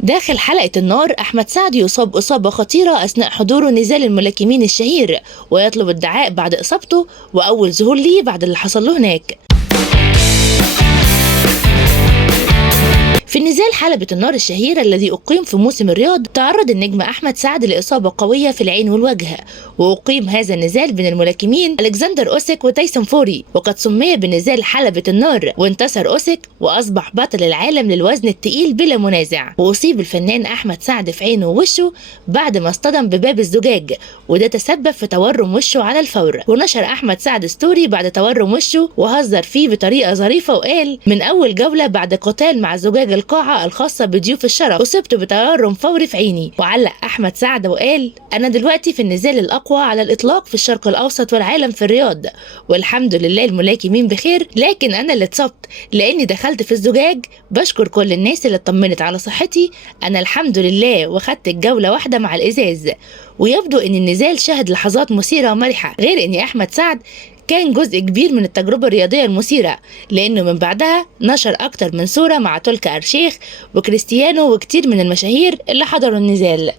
داخل حلقة النار، أحمد سعد يصاب إصابة خطيرة أثناء حضوره نزال الملاكمين الشهير، ويطلب الدعاء بعد إصابته وأول ظهور ليه بعد اللي حصل له هناك. في نزال حلبة النار الشهير الذي أقيم في موسم الرياض، تعرض النجم أحمد سعد لإصابة قوية في العين والوجه، وأقيم هذا النزال بين الملاكمين ألكسندر أوسيك وتايسون فوري، وقد سمي بنزال حلبة النار، وانتصر أوسيك وأصبح بطل العالم للوزن الثقيل بلا منازع. وأصيب الفنان أحمد سعد في عينه ووشه بعد ما اصطدم بباب الزجاج، وده تسبب في تورم وشه على الفور. ونشر أحمد سعد ستوري بعد تورم وشه وهزر فيه بطريقة ظريفة وقال: من أول جولة بعد قتال مع زجاج القاعة الخاصة بضيوف الشرف أصبت بتورم فوري في عيني. وعلق أحمد سعد وقال: أنا دلوقتي في النزال الأقوى على الإطلاق في الشرق الأوسط والعالم في الرياض، والحمد لله الملاكمين بخير، لكن أنا اللي اتصبت لأني دخلت في الزجاج. بشكر كل الناس اللي اطمنت على صحتي، أنا الحمد لله وخدت الجولة واحدة مع الإزاز. ويبدو أن النزال شهد لحظات مثيرة ومرحة، غير أن أحمد سعد كان جزء كبير من التجربة الرياضية المثيرة، لأنه من بعدها نشر أكتر من صورة مع تركي آل الشيخ وكريستيانو وكتير من المشاهير اللي حضروا النزال.